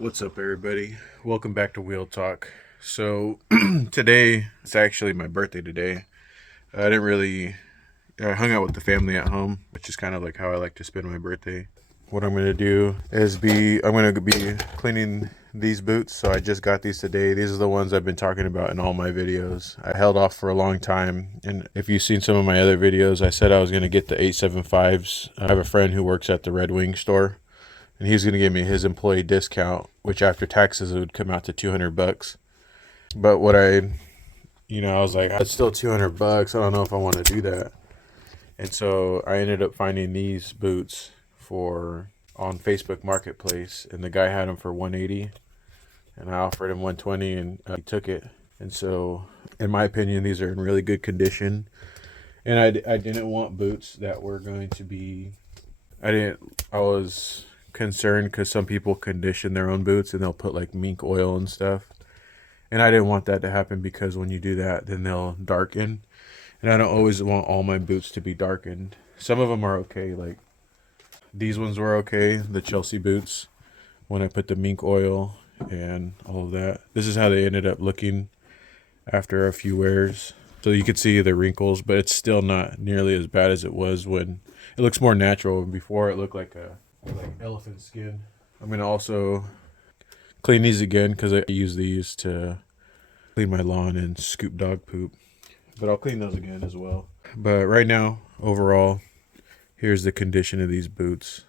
What's up, everybody? Welcome back to Wheel Talk. So, today, it's actually my birthday today. I didn't really, I hung out with the family at home, which is kind of like how I like to spend my birthday. What I'm going to do is I'm going to be cleaning these boots. So, I just got these today. These are the ones I've been talking about in all my videos. I held off for a long time. And if you've seen some of my other videos, I said I was going to get the 875s. I have a friend who works at the Red Wing store, and he's going to give me his employee discount, which after taxes it would come out to $200. But I was like, it's still $200. I don't know if I want to do that. And so I ended up finding these boots for on Facebook Marketplace, and the guy had them for 180, and I offered him 120, and he took it. And so, in my opinion, these are in really good condition. And I didn't want boots that were going to be. I was concerned because some people condition their own boots and they'll put like mink oil and stuff, and I didn't want that to happen because when you do that then they'll darken, and I don't always want all my boots to be darkened. Some of them are okay, like these ones were okay, the Chelsea boots, when I put the mink oil and all of that. This is how they ended up looking after a few wears. So you could see the wrinkles, but it's still not nearly as bad as it was when it looks more natural. Before it looked like elephant skin. I'm gonna also clean these again because I use these to clean my lawn and scoop dog poop. But I'll clean those again as well. But right now, overall, here's the condition of these boots.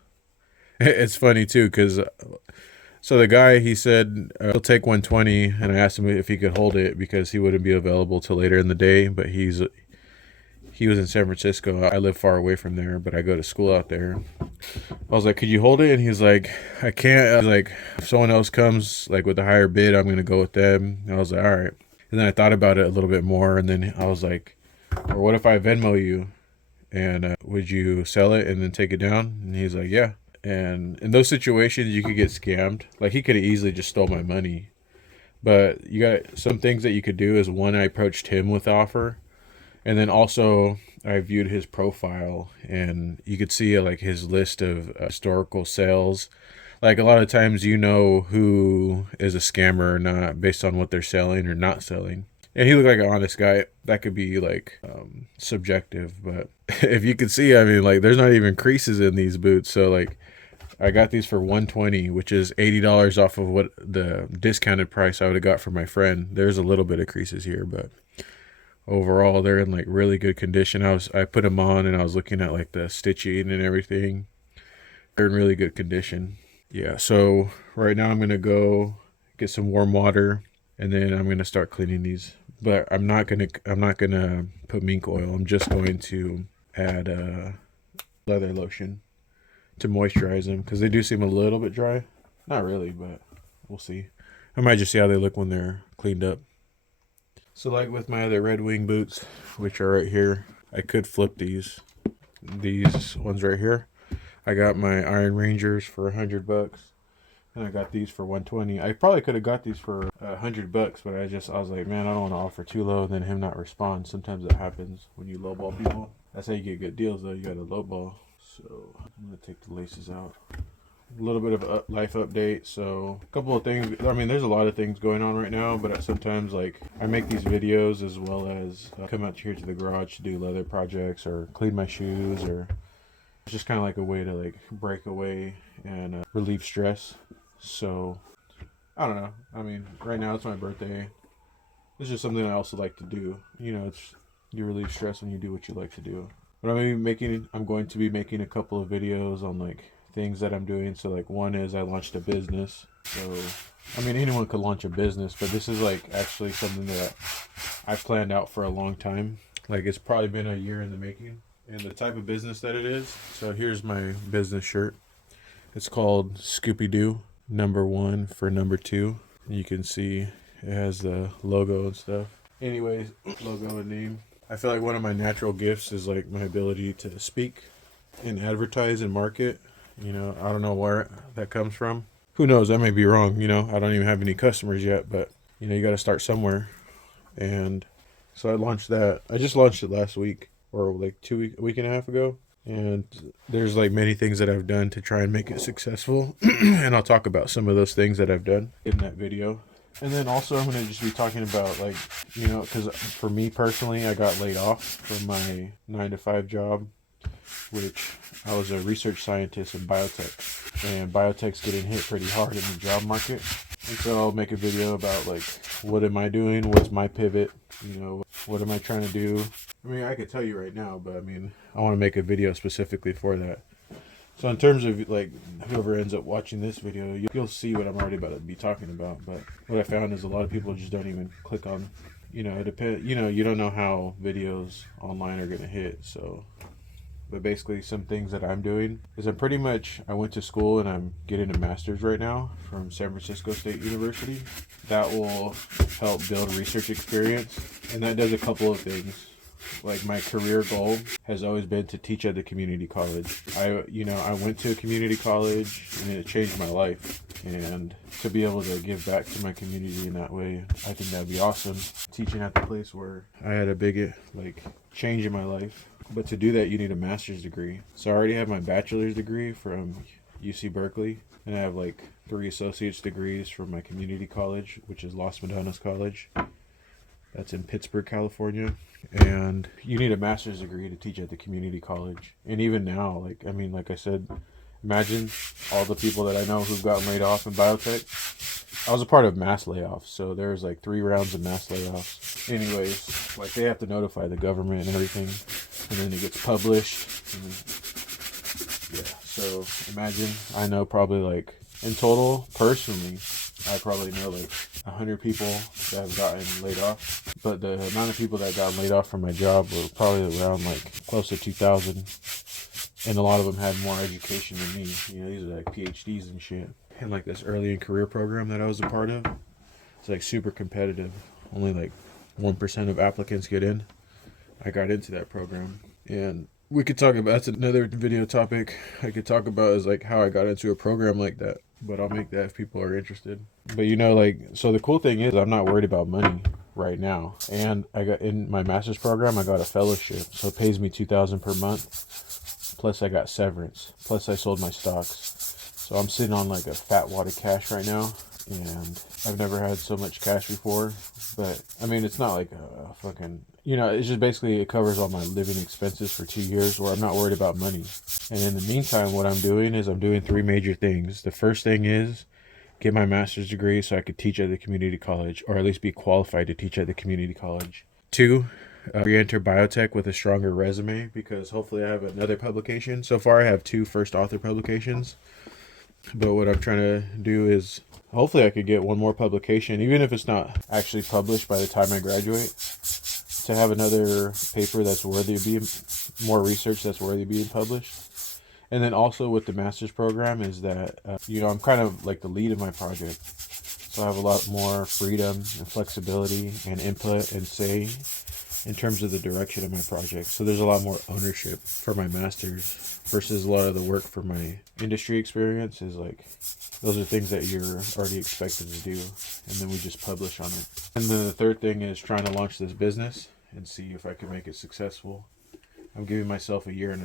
It's funny too because so the guy, he said he'll take 120, and I asked him if he could hold it because he wouldn't be available till later in the day. But he was in San Francisco. I live far away from there, but I go to school out there. I was like, could you hold it? And he's like, I can't. I was like, if someone else comes like with a higher bid, I'm gonna go with them. And I was like, all right. And then I thought about it a little bit more, and then I was like, or what if I Venmo you, and would you sell it and then take it down? And he's like, yeah. And in those situations, you could get scammed. Like he could have easily just stole my money. But you got some things that you could do is, one, I approached him with the offer, and then also I viewed his profile, and you could see like his list of historical sales. Like a lot of times you know who is a scammer or not based on what they're selling or not selling. And he looked like an honest guy. That could be like subjective, but if you could see, I mean, like there's not even creases in these boots. So like I got these for 120, which is $80 off of what the discounted price I would have got for my friend. There's a little bit of creases here, but overall they're in like really good condition. I put them on and I was looking at like the stitching and everything. They're in really good condition. Yeah, so right now I'm gonna go get some warm water, and then I'm gonna start cleaning these. But I'm not gonna put mink oil. I'm just going to add leather lotion to moisturize them because they do seem a little bit dry. Not really, but we'll see. I might just see how they look when they're cleaned up. So like with my other Red Wing boots, which are right here, I could flip these ones right here. I got my Iron Rangers for $100, and I got these for 120. I probably could have got these for $100, but I was like, man, I don't want to offer too low and then him not respond. Sometimes that happens when you lowball people. That's how you get good deals, though. You got to lowball. So I'm gonna take the laces out. A little bit of a life update. So a couple of things. I mean, there's a lot of things going on right now, but sometimes like I make these videos as well as come out here to the garage to do leather projects or clean my shoes, or it's just kind of like a way to like break away and relieve stress. So I don't know. I mean, right now it's my birthday. It's just something I also like to do. It's you relieve stress when you do what you like to do. But I'm going to be making a couple of videos on like things that I'm doing. So like one is I launched a business. So I mean anyone could launch a business, but this is like actually something that I planned out for a long time. Like it's probably been a year in the making. And the type of business that it is. So here's my business shirt. It's called Scooby Doo #1 for #2. You can see it has the logo and stuff. Anyways, logo and name. I feel like one of my natural gifts is like my ability to speak and advertise and market. I don't know where that comes from. Who knows? I may be wrong. I don't even have any customers yet, but you got to start somewhere. And so I launched that. I just launched it last week, or like a week and a half ago. And there's like many things that I've done to try and make it successful. And I'll talk about some of those things that I've done in that video. And then also I'm going to just be talking about like, because for me personally, I got laid off from my 9 to 5 job, which I was a research scientist in biotech. And biotech's getting hit pretty hard in the job market. And so I'll make a video about like, what am I doing? What's my pivot? What am I trying to do? I mean, I could tell you right now, but I mean, I want to make a video specifically for that. So in terms of like whoever ends up watching this video, you'll see what I'm already about to be talking about. But what I found is a lot of people just don't even click on, it depends, you don't know how videos online are going to hit. So, but basically some things that I'm doing is I went to school and I'm getting a master's right now from San Francisco State University. That will help build research experience. And that does a couple of things. Like my career goal has always been to teach at the community college. I went to a community college and it changed my life. And to be able to give back to my community in that way, I think that'd be awesome. Teaching at the place where I had a big change in my life. But to do that, you need a master's degree. So I already have my bachelor's degree from UC Berkeley, and I have like 3 associate's degrees from my community college, which is Los Medanos College. That's in Pittsburgh, California. And you need a master's degree to teach at the community college. And even now, like I said, imagine all the people that I know who've gotten laid off in biotech. I was a part of mass layoffs, so there was like 3 rounds of mass layoffs. Anyways, like they have to notify the government and everything, and then it gets published. And yeah, so imagine I know probably like in total, personally, I probably know like 100 people that have gotten laid off. But the amount of people that got laid off from my job were probably around like close to 2,000. And a lot of them had more education than me. These are like PhDs and shit. And like this early in career program that I was a part of, it's like super competitive. Only like 1% of applicants get in. I got into that program. And we could talk about, that's another video topic I could talk about, is like how I got into a program like that. But I'll make that if people are interested. But so the cool thing is I'm not worried about money right now. And I got in my master's program, I got a fellowship. So it pays me $2,000 per month. Plus I got severance. Plus I sold my stocks. So I'm sitting on like a fat wad of cash right now. And I've never had so much cash before. But I mean, it's not like a fucking, it's just basically it covers all my living expenses for 2 years where I'm not worried about money. And in the meantime, what I'm doing is I'm doing 3 major things. The first thing is get my master's degree so I could teach at the community college, or at least be qualified to teach at the community college. 2, re-enter biotech with a stronger resume, because hopefully I have another publication. So far I have 2 first author publications. But what I'm trying to do is hopefully I could get 1 more publication, even if it's not actually published by the time I graduate, to have another paper that's worthy of being, more research that's worthy of being published. And then also with the master's program is that, I'm kind of like the lead of my project. So I have a lot more freedom and flexibility and input and say in terms of the direction of my project. So there's a lot more ownership for my master's versus a lot of the work for my industry experience is like, those are things that you're already expected to do. And then we just publish on it. And then the third thing is trying to launch this business and see if I can make it successful. I'm giving myself a 1.5 years.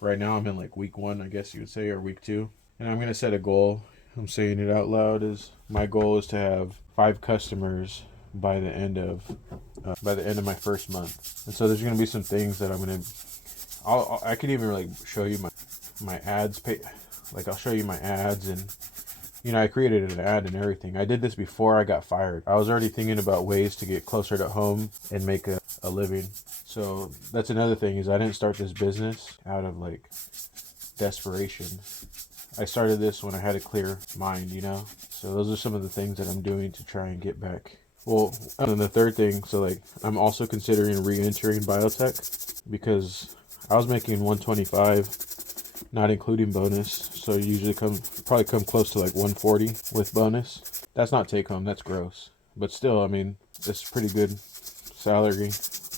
Right now I'm in like week 1, I guess you would say, or week 2. And I'm going to set a goal. I'm saying it out loud. My goal is to have 5 customers by the end of my first month. And so there's going to be some things that I'm going to, I could even like show you my ads pay. Like I'll show you my ads, and I created an ad and everything. I did this before I got fired. I was already thinking about ways to get closer to home and make a living. So that's another thing, is I didn't start this business out of like desperation. I started this when I had a clear mind, So those are some of the things that I'm doing to try and get back. Well, and then the third thing, so like I'm also considering re-entering biotech, because I was making 125, not including bonus. So you usually probably come close to like 140 with bonus. That's not take home, that's gross. But still, I mean, it's pretty good salary.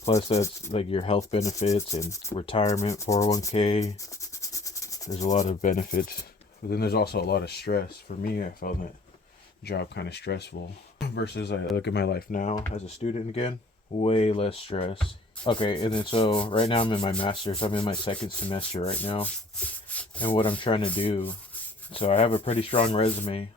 Plus that's like your health benefits and retirement, 401k. There's a lot of benefits. But then there's also a lot of stress. For me, I found that job kind of stressful. Versus I look at my life now as a student again. way less stress. Okay, and then so right now I'm in my master's. I'm in my second semester right now. And what I'm trying to do, so I have a pretty strong resume.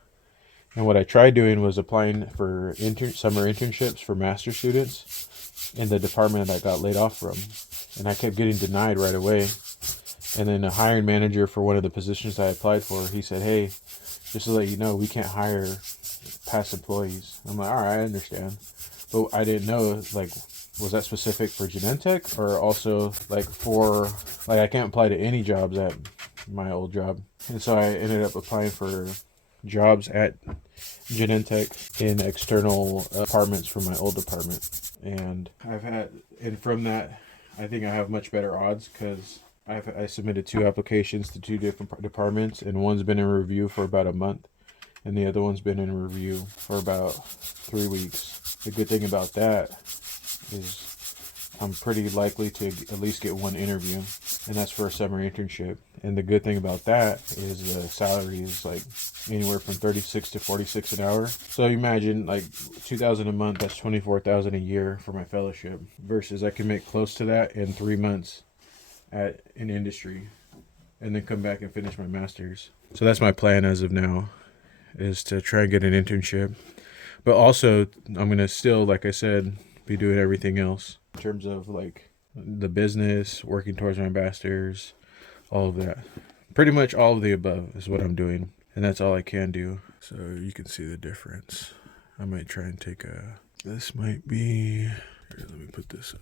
And what I tried doing was applying for summer internships for master students in the department that I got laid off from. And I kept getting denied right away. And then a hiring manager for one of the positions I applied for, he said, "Hey, just to let you know, we can't hire past employees." I'm like, "All right, I understand." But I didn't know, like, was that specific for Genentech or also like for, like, I can't apply to any jobs at my old job. And so I ended up applying for jobs at Genentech in external apartments from my old department. And from that, I think I have much better odds because I submitted 2 applications to 2 different departments, and one's been in review for about a month, and the other one's been in review for about 3 weeks. The good thing about that is I'm pretty likely to at least get one interview, and that's for a summer internship. And the good thing about that is the salary is like anywhere from 36 to 46 an hour. So imagine like 2,000 a month, that's 24,000 a year for my fellowship, versus I can make close to that in 3 months at an industry and then come back and finish my master's. So that's my plan as of now, is to try and get an internship. But also I'm going to still, like I said, be doing everything else in terms of like the business, working towards my master's, all of that. Pretty much all of the above is what I'm doing, and that's all I can do. So you can see the difference. I might try and take a, this might be, here, let me put this up.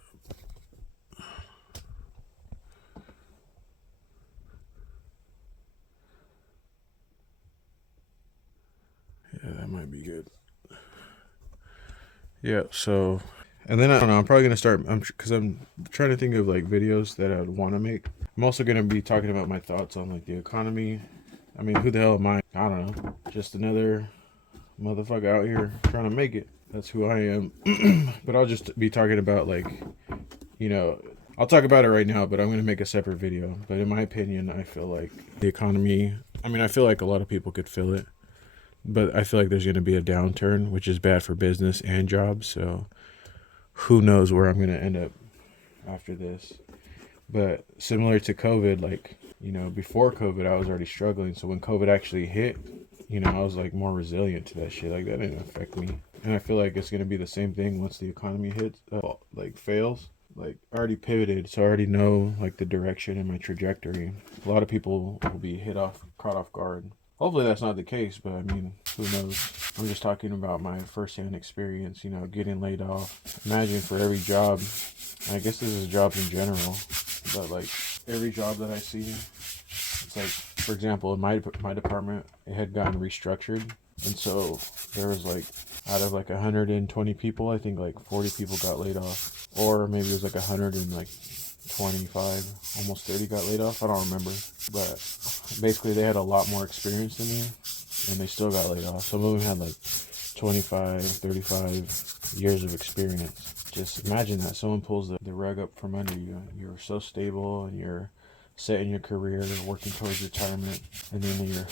Yeah, that might be good. Yeah, so, and then I don't know, I'm probably going to start, because I'm trying to think of like videos that I'd want to make. I'm also going to be talking about my thoughts on like the economy. I mean, who the hell am I? I don't know. Just another motherfucker out here trying to make it. That's who I am. But I'll just be talking about like, you know, I'll talk about it right now, but I'm going to make a separate video. But in my opinion, I feel like the economy, I mean, I feel like a lot of people could feel it, but I feel like there's going to be a downturn, which is bad for business and jobs. So who knows where I'm going to end up after this. But similar to COVID, like, you know, before COVID, I was already struggling. So when COVID actually hit, you know, I was like more resilient to that shit. Like that didn't affect me. And I feel like it's going to be the same thing once the economy hits, like fails. Like I already pivoted, so I already know like the direction and my trajectory. A lot of people will be caught off guard. Hopefully that's not the case, but I mean, who knows? I'm just talking about my firsthand experience, you know, getting laid off. Imagine for every job, and I guess this is jobs in general, but like every job that I see, it's like, for example, in my department, it had gotten restructured, and so there was like, out of like 120 people, I think like 40 people got laid off, or maybe it was like 125, almost 30 got laid off. I don't remember, but basically they had a lot more experience than me, and they still got laid off. Some of them had like 25, 35 years of experience. Just imagine that someone pulls the rug up from under you. You're so stable and you're set in your career, working towards retirement, and then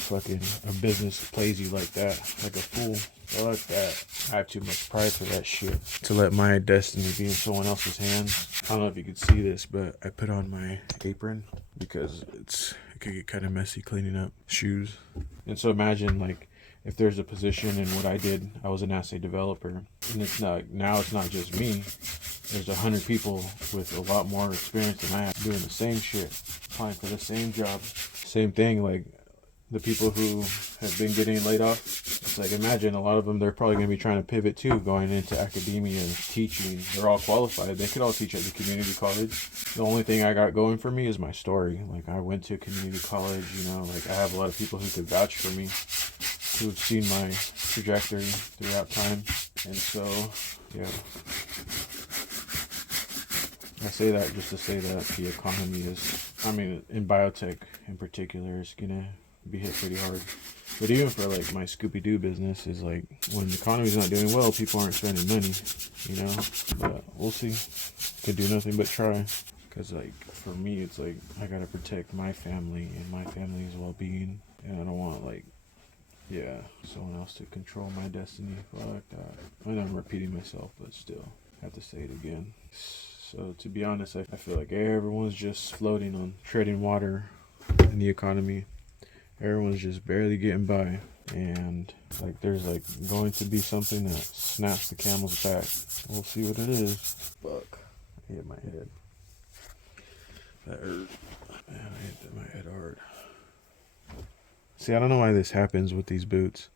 a business plays you like that, like a fool. I like that. I have too much pride for that shit. To let my destiny be in someone else's hands. I don't know if you could see this, but I put on my apron because it could get kind of messy cleaning up shoes. And so imagine like if there's a position in what I did, I was an assay developer, and it's not now. It's not just me. There's 100 people with a lot more experience than I have doing the same shit, applying for the same job, same thing. Like the people who have been getting laid off, it's like imagine a lot of them. They're probably going to be trying to pivot too, going into academia and teaching. They're all qualified. They could all teach at the community college. The only thing I got going for me is my story. Like I went to community college. You know, like I have a lot of people who could vouch for me, who've seen my trajectory throughout time. And so, yeah. I say that just to say that the economy is, I mean, in biotech in particular, is going to be hit pretty hard. But even for like my Scooby-Doo business is like, when the economy's not doing well, people aren't spending money, you know? But we'll see. Could do nothing but try. Because like, for me, it's like, I got to protect my family and my family's well-being. And I don't want like, someone else to control my destiny. Fuck that. I know I'm repeating myself, but still. have to say it again. So to be honest, I feel like everyone's just floating on treading water in the economy. Everyone's just barely getting by, and like there's like going to be something that snaps the camel's back. We'll see what it is. Fuck! I hit my head. That hurt. Man, I hit my head hard. See, I don't know why this happens with these boots.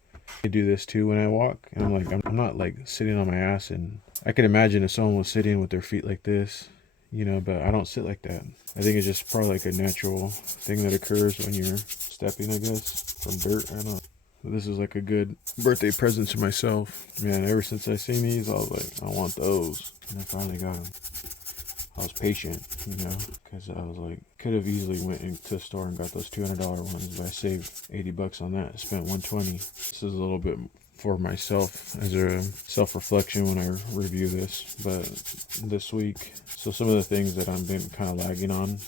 I do this too when I walk, and I'm not like sitting on my ass, and I can imagine if someone was sitting with their feet like this, but I don't sit like that. I think it's just probably like a natural thing that occurs when you're stepping, I guess, from dirt. I don't know. So this is like a good birthday present to myself. Man, ever since I seen these, I was like, I want those, and I finally got them. I was patient, because I was like, could have easily went into the store and got those $200 ones, but I saved $80 on that. I spent $120. This is a little bit for myself as a self-reflection when I review this, but this week, so some of the things that I've been kind of lagging on,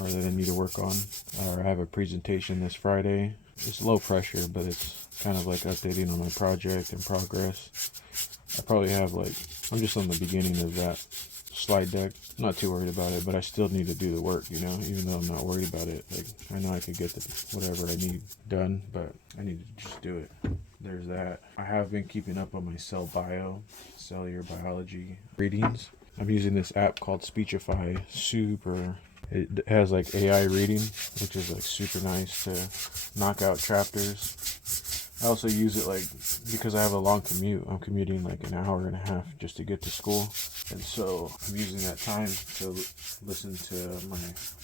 or that I need to work on, or I have a presentation this Friday. It's low pressure, but it's kind of like updating on my project and progress. I probably have I'm just on the beginning of that slide deck. I'm not too worried about it, but I still need to do the work, even though I'm not worried about it. Like, I know I could get whatever I need done, but I need to just do it. There's that. I have been keeping up on my cellular biology readings. I'm using this app called Speechify. It has like AI reading, which is like super nice to knock out chapters. I also use it because I have a long commute. I'm commuting like an hour and a half just to get to school. And so I'm using that time to listen to my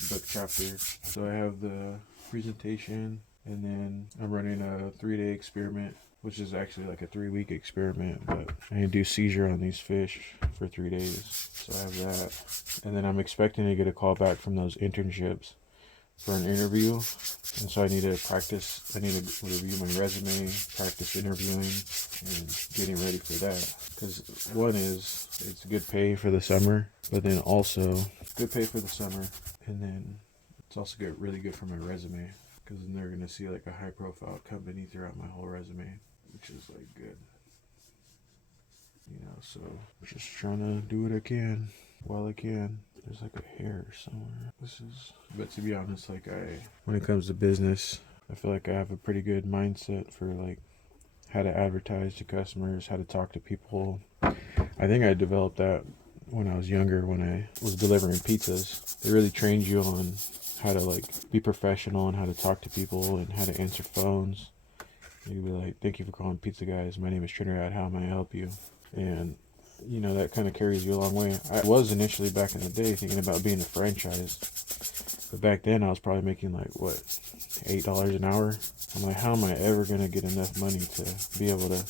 book chapters. So I have the presentation, and then I'm running a 3-day experiment, which is actually like a 3-week experiment, but I can do seizure on these fish for 3 days. So I have that. And then I'm expecting to get a call back from those internships for an interview, and so I need to practice. I need to review my resume, practice interviewing, and getting ready for that. Because one is it's good pay for the summer, but then also good pay for the summer, and then it's also really good for my resume, because then they're gonna see like a high-profile company throughout my whole resume, which is like good. So just trying to do what I can while I can. There's like a hair somewhere. But to be honest, when it comes to business, I feel like I have a pretty good mindset for like how to advertise to customers, how to talk to people. I think I developed that when I was younger, when I was delivering pizzas. They really trained you on how to like be professional and how to talk to people and how to answer phones. You'd be like, "Thank you for calling Pizza Guys. My name is Trinidad. How may I help you?" And that kind of carries you a long way. I was initially back in the day thinking about being a franchise, but back then I was probably making like $8 an hour. I'm like, how am I ever gonna get enough money to be able to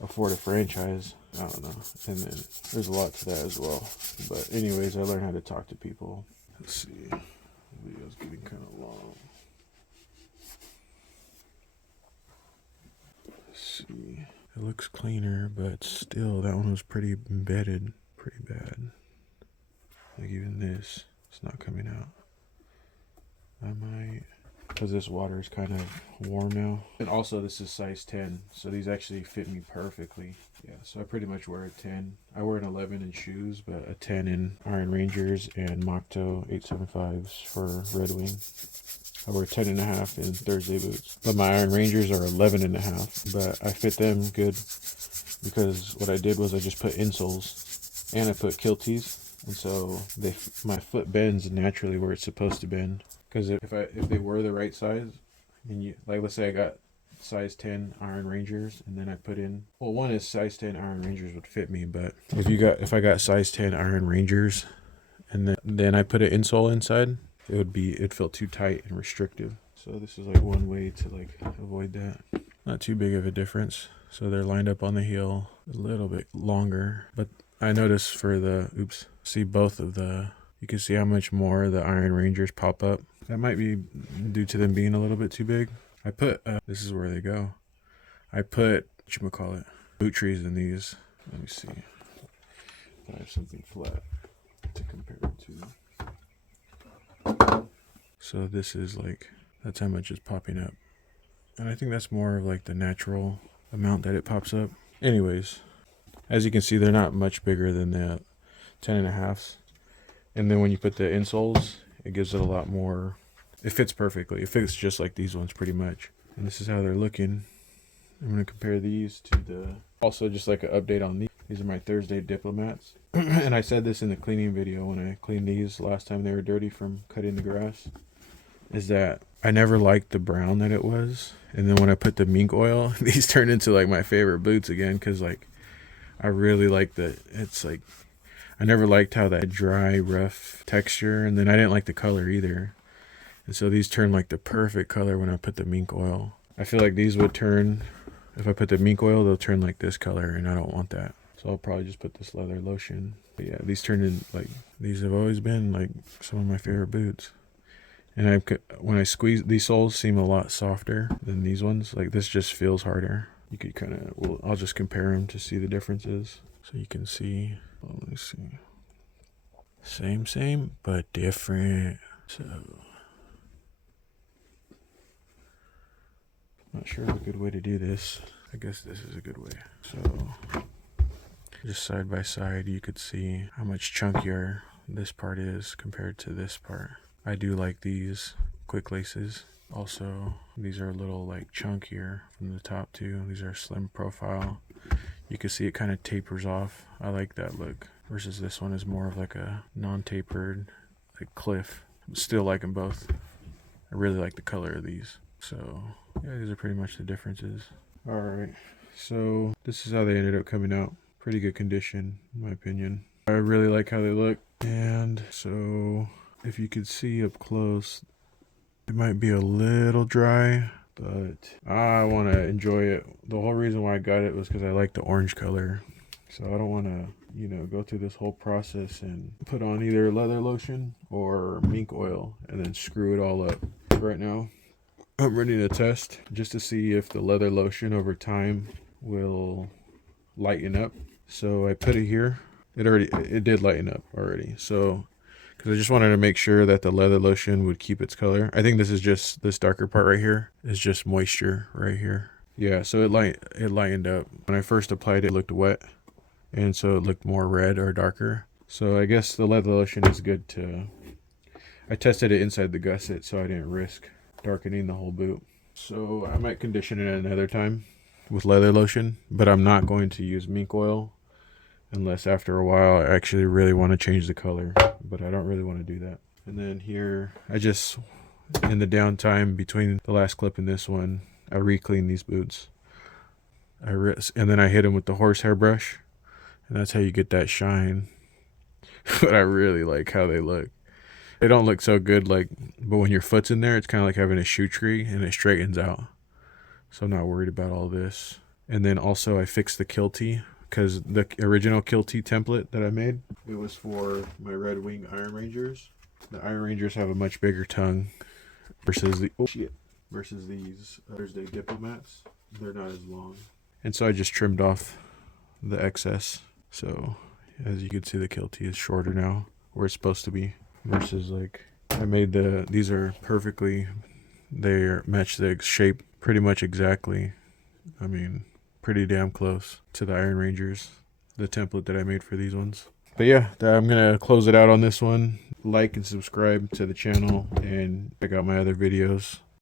afford a franchise? I don't know. And then there's a lot to that as well. But anyways, I learned how to talk to people. Let's see, the video's getting kind of long. Let's see. It looks cleaner, but still, that one was pretty embedded. Pretty bad. Like even this, it's not coming out. I might, because this water is kind of warm now. And also, this is size 10, so these actually fit me perfectly. Yeah, so I pretty much wear a 10. I wear an 11 in shoes, but a 10 in Iron Rangers and Mocto 875s for Red Wing. I wear 10.5 in Thursday boots, but my Iron Rangers are 11.5, but I fit them good because what I did was I just put insoles and I put kilties, and so my foot bends naturally where it's supposed to bend. Because if they were the right size, and let's say I got size 10 Iron Rangers, and then I put in, one is size 10 Iron Rangers would fit me, but if I got size 10 Iron Rangers, and then I put an insole inside, it'd feel too tight and restrictive. So this is like one way to avoid that. Not too big of a difference. So they're lined up on the heel a little bit longer, but I noticed see both of you can see how much more the Iron Rangers pop up. That might be due to them being a little bit too big. I put, this is where they go. I put, boot trees in these. Let me see if I have something flat to compare it to. So this is that's how much is popping up. And I think that's more of the natural amount that it pops up. Anyways, as you can see, they're not much bigger than 10.5s. And then when you put the insoles, it gives it a lot more. It fits perfectly. It fits just like these ones pretty much. And this is how they're looking. I'm going to compare these to the... Also, just like an update on these. These are my Thursday diplomats. And I said this in the cleaning video when I cleaned these last time they were dirty from cutting the grass. Is that I never liked the brown that it was. And then when I put the mink oil, these turned into like my favorite boots again. Because like I really like the... It's like... I never liked how that dry, rough texture, and then I didn't like the color either. And so these turn like the perfect color when I put the mink oil. I feel like these would turn, if I put the mink oil, they'll turn like this color, and I don't want that. So I'll probably just put this leather lotion. But yeah, these turn in, like, these have always been like some of my favorite boots. And when I squeeze, these soles seem a lot softer than these ones. Like this just feels harder. You could kind of, well, I'll just compare them to see the differences. So you can see. Let me see. Same, but different. So, not sure of a good way to do this. I guess this is a good way. So, just side by side, you could see how much chunkier this part is compared to this part. I do like these quick laces. Also, these are a little like chunkier from the top too. These are slim profile. You can see it kind of tapers off. I like that look. Versus this one is more of like a non-tapered, like cliff. Still like them both. I really like the color of these. So yeah, these are pretty much the differences. All right, so this is how they ended up coming out. Pretty good condition, in my opinion. I really like how they look. And so if you could see up close, it might be a little dry, but I want to enjoy it. The whole reason why I got it was because I like the orange color. So I don't want to, go through this whole process and put on either leather lotion or mink oil and then screw it all up. Right now, I'm running a test just to see if the leather lotion over time will lighten up. So I put it here. It did lighten up already. So, because I just wanted to make sure that the leather lotion would keep its color. I think this is just, this darker part right here is just moisture right here. Yeah, so it lightened up. When I first applied it, it looked wet. And so it looked more red or darker. So I guess the leather lotion is good to... I tested it inside the gusset, so I didn't risk darkening the whole boot. So I might condition it another time with leather lotion, but I'm not going to use mink oil unless after a while I actually really want to change the color, but I don't really want to do that. And then here, I just, in the downtime between the last clip and this one, I re-clean these boots. And then I hit them with the horsehair brush. And that's how you get that shine. But I really like how they look. They don't look so good, but when your foot's in there, it's kind of like having a shoe tree and it straightens out. So I'm not worried about all this. And then also I fixed the kiltie because the original kiltie template that I made, it was for my Red Wing Iron Rangers. The Iron Rangers have a much bigger tongue versus these Thursday diplomats. They're not as long. And so I just trimmed off the excess. So as you can see, the kiltie is shorter now where it's supposed to be versus I made these are perfectly, they match the shape pretty much exactly. I mean, pretty damn close to the Iron Rangers, the template that I made for these ones. But yeah, I'm going to close it out on this one. Like and subscribe to the channel and check out my other videos.